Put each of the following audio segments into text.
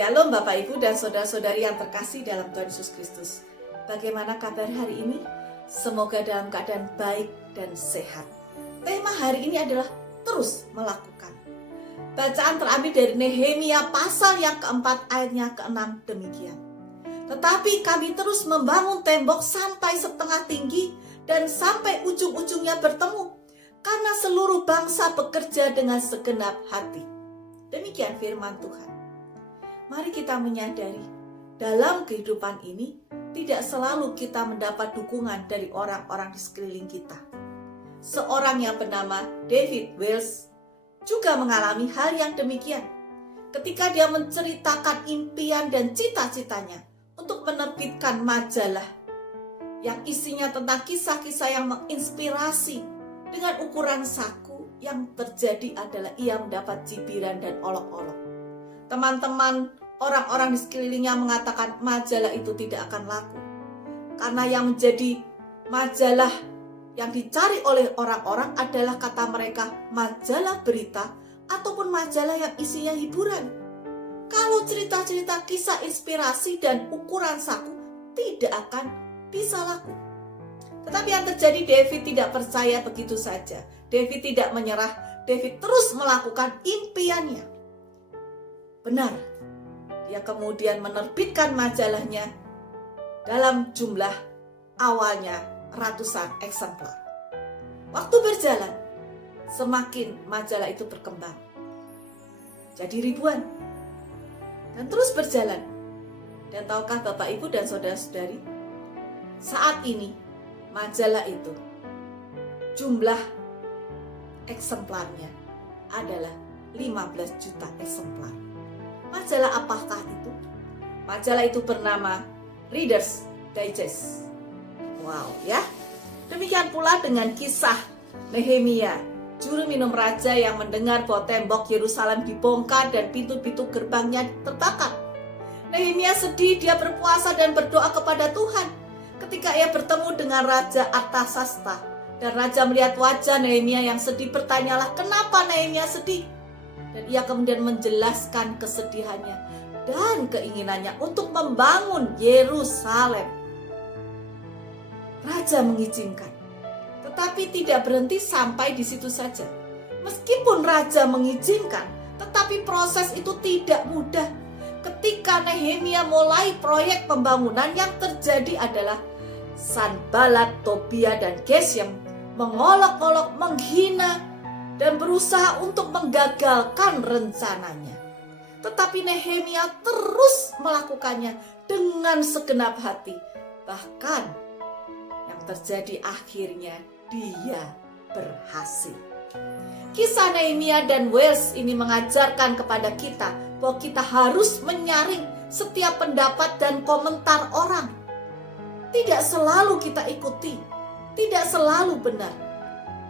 Shalom Bapak Ibu dan saudara-saudari yang terkasih dalam Tuhan Yesus Kristus. Bagaimana kabar hari ini? Semoga dalam keadaan baik dan sehat. Tema hari ini adalah terus melakukan. Bacaan terambil dari Nehemia pasal yang keempat ayatnya ke-6 demikian. Tetapi kami terus membangun tembok sampai setengah tinggi dan sampai ujung-ujungnya bertemu, karena seluruh bangsa bekerja dengan segenap hati. Demikian firman Tuhan. Mari kita menyadari, dalam kehidupan ini tidak selalu kita mendapat dukungan dari orang-orang di sekeliling kita. Seorang yang bernama David Wells juga mengalami hal yang demikian. Ketika dia menceritakan impian dan cita-citanya untuk menerbitkan majalah yang isinya tentang kisah-kisah yang menginspirasi, dengan ukuran saku yang terjadi adalah ia mendapat cibiran dan olok-olok. Teman-teman, orang-orang di sekelilingnya mengatakan majalah itu tidak akan laku. Karena yang menjadi majalah yang dicari oleh orang-orang adalah, kata mereka, majalah berita ataupun majalah yang isinya hiburan. Kalau cerita-cerita kisah inspirasi dan ukuran saku tidak akan bisa laku. Tetapi yang terjadi, David tidak percaya begitu saja. David tidak menyerah. David terus melakukan impiannya. Benar, dia kemudian menerbitkan majalahnya dalam jumlah awalnya ratusan eksemplar. Waktu berjalan, semakin majalah itu berkembang, jadi ribuan, dan terus berjalan. Dan tahukah Bapak Ibu dan saudara-saudari, saat ini majalah itu jumlah eksemplarnya adalah 15 juta eksemplar. Majalah apakah itu? Majalah itu bernama Reader's Digest. Wow, ya. Demikian pula dengan kisah Nehemia, juru minum raja yang mendengar bahwa tembok Yerusalem dibongkar dan pintu-pintu gerbangnya terbakar. Nehemia sedih, dia berpuasa dan berdoa kepada Tuhan. Ketika ia bertemu dengan Raja Artasasta dan raja melihat wajah Nehemia yang sedih, bertanyalah, kenapa Nehemia sedih? Dan ia kemudian menjelaskan kesedihannya dan keinginannya untuk membangun Yerusalem. Raja mengizinkan, tetapi tidak berhenti sampai di situ saja. Meskipun raja mengizinkan, tetapi proses itu tidak mudah. Ketika Nehemia mulai proyek pembangunan, yang terjadi adalah Sanballat, Tobia, dan Geshem mengolok-olok, menghina, dan berusaha untuk menggagalkan rencananya. Tetapi Nehemia terus melakukannya dengan segenap hati. Bahkan yang terjadi akhirnya dia berhasil. Kisah Nehemia dan Wells ini mengajarkan kepada kita bahwa kita harus menyaring setiap pendapat dan komentar orang. Tidak selalu kita ikuti, tidak selalu benar.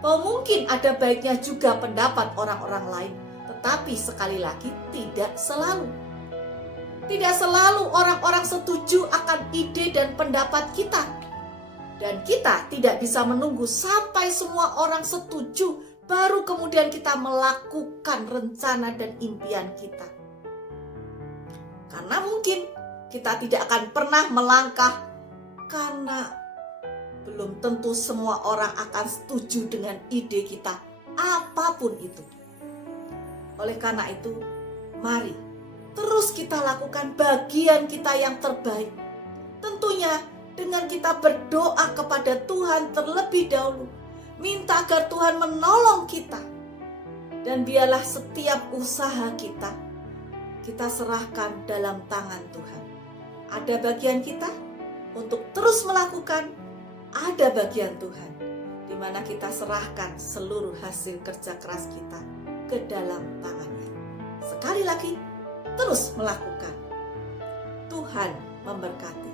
Bahwa mungkin ada baiknya juga pendapat orang-orang lain, tetapi sekali lagi tidak selalu. Tidak selalu orang-orang setuju akan ide dan pendapat kita. Dan kita tidak bisa menunggu sampai semua orang setuju, baru kemudian kita melakukan rencana dan impian kita. Karena mungkin kita tidak akan pernah melangkah, karena belum tentu semua orang akan setuju dengan ide kita, apapun itu. Oleh karena itu, mari terus kita lakukan bagian kita yang terbaik. Tentunya dengan kita berdoa kepada Tuhan terlebih dahulu, minta agar Tuhan menolong kita. Dan biarlah setiap usaha kita serahkan dalam tangan Tuhan. Ada bagian kita untuk terus melakukan, ada bagian Tuhan di mana kita serahkan seluruh hasil kerja keras kita ke dalam tangannya. Sekali lagi, terus melakukan. Tuhan memberkati.